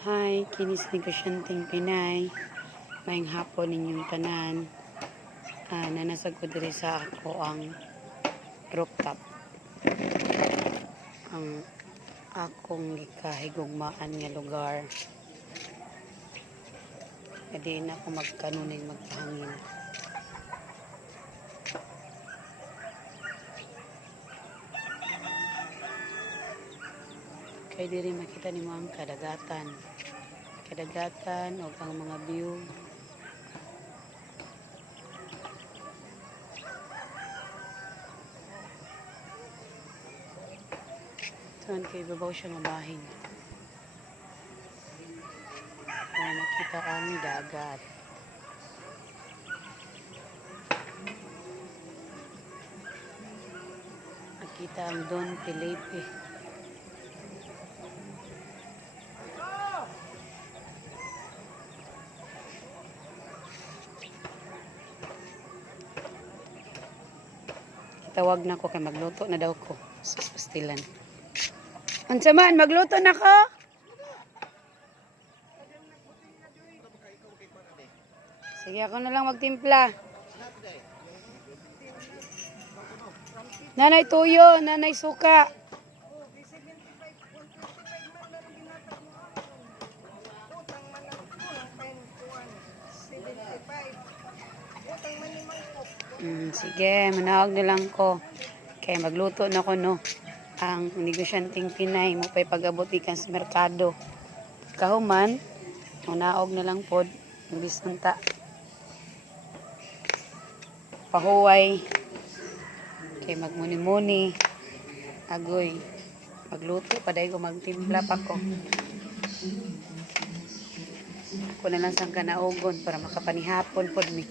Hi, kinis negosyanteng Pinay. Maayong hapon ninyong tanan. Nanasag ko diri sa ako ang rooftop. Ang akong gikahigugmaan nga lugar. Kadi na ako magkanuning magpahangin. Kay diri makita nimo ang kadagatan. Kadagatan o ang mga view. Saan kay babaw siya nga bahin. Para makita ang dagat. Makita ang Don Felipe. Tawag na ko kay magluto na daw ko sa pastilan. Unsa man magluto na ko? Sige ako na lang magtimpla. Nanay tuyo, nanay suka. Sige, manawag na lang ko. Kaya magluto na ko no. Ang negosyanteng Pinay mo pa'y pag-abot ikan sa merkado. Kahuman, manaog na lang pod. Bisunta. Pahuway. Kaya magmuni-muni. Agoy. Magluto pa dahil ko magtimpla pa ko. Ako na lang sang kanaogon para makapanihapon pod mi.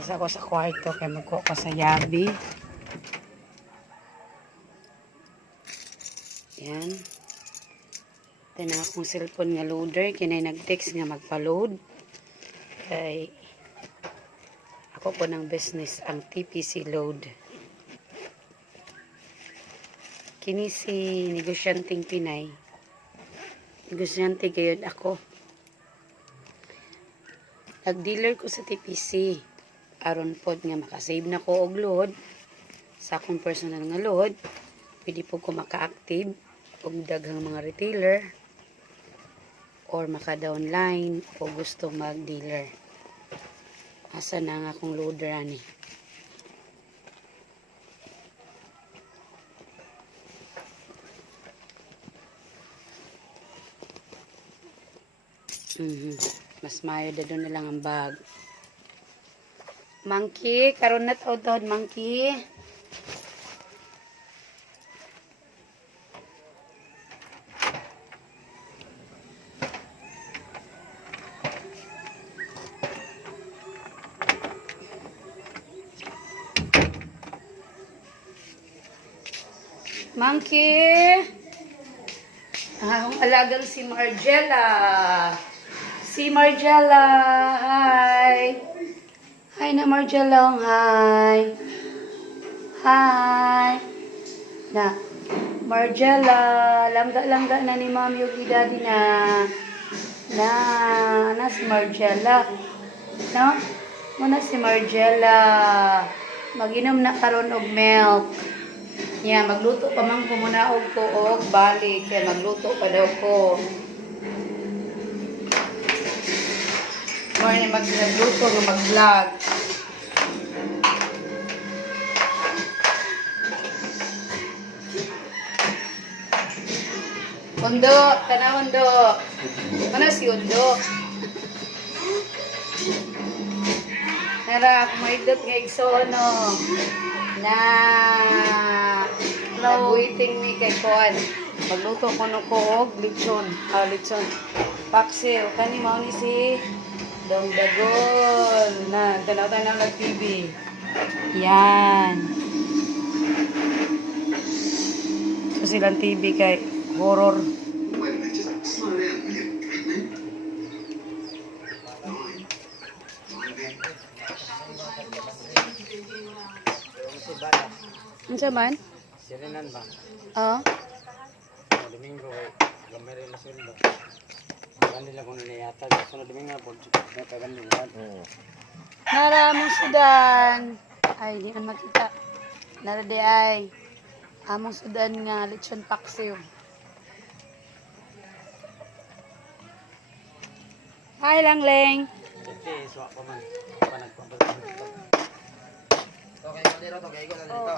Nasa ako sa kwarto kaya magkuha ko sa yabi. Yan. Ito na akong cellphone nga loader. Kinay nag-text nga magpa-load. Kaya ako po ng business ang TPC load. Kini si negosyanteng Pinay. Negosyante gayon ako. Nag-dealer ko sa TPC. Aron pod nga makasave na ko og load sa akong personal nga load. Pwede po ko maka-active og daghang mga retailer or maka-downline o gusto mag-dealer. Asa na nga akong loader ani. Mas mayo da doon na lang ang bag. Monkey, karon na tawad monkey. Monkey. Akong alagang si Margella. Si Margella, hi. Hi na Margella, hi. Hi. Na, Margella, langga-langga na ni Mami yung daddy na. Na si Margella. No? Muna si Margella. Mag-inom na karon og milk. Yeah, magluto pa man ko muna og ko og balik. Kaya magluto pa daw ko. Morning magluto ng mag-vlog. Undo, tanaw undo. Ano si undo? Nara, kumaidot nga igsono. Na waiting ni kay Kuan. Magluto ko no ko og lechon. Lechon. Paksiw. Kani mao ni si Dong Dagol. Na, tanaw-tanaw ng TV. Yan. So silang TV kay horror. Unsa man? Sirinan ba? Oh. Domingo kay gamay rin na sweldo. Gandi lang kung naniyatag. Sunod Domingo po, gandi lang. Nara among sudan. Ay, di man makita. Nara di ay. Among sudan nga lechon paksiw. Hi lang, Leng. Ito, suwa pa man. Panagpapalala. Okay, dito. Okay, ikaw na dito.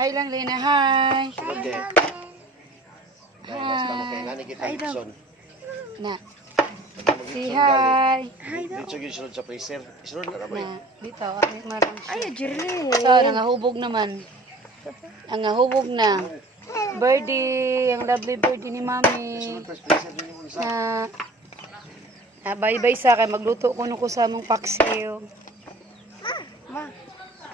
Hi lang, Lena. Hi. Okay. Hi daw. Na. Si Si hi. Dito yung sunod sa freezer. Isunod na naman. Na. Dito, ano marang siya. Ay, Jerlyn. So, nangahubog naman. Nangahubog na. Birdie, ang lovely birdie ni Mami. Sunod sa freezer din yung isa. Na bye-bye sa akin. Magluto ko sa among paksiw.